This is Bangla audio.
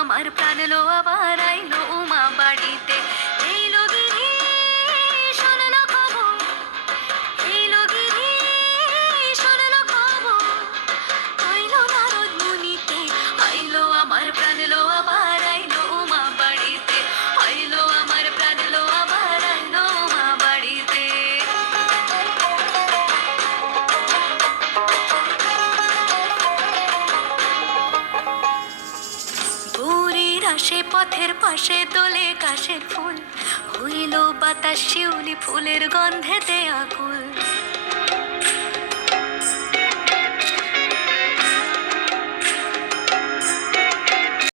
আমার প্রাণ লো আবার আইলো উমা বাড়িতে। এইলো গিরি শোনলো খবর, এইলো গিরি শোনলো খবর, আইলো নারদ মুনিতে, আইলো আমার প্রাণ লো আবার আইলো উমা বাড়িতে, আইলো আমার প্রাণ লো আবার আইলো উমা বাড়িতে। গৌরীর আসে পথের পাশে তোলে কাশের ফুল, হইল বাতাস শিউলি ফুলের গন্ধেতে আকুল।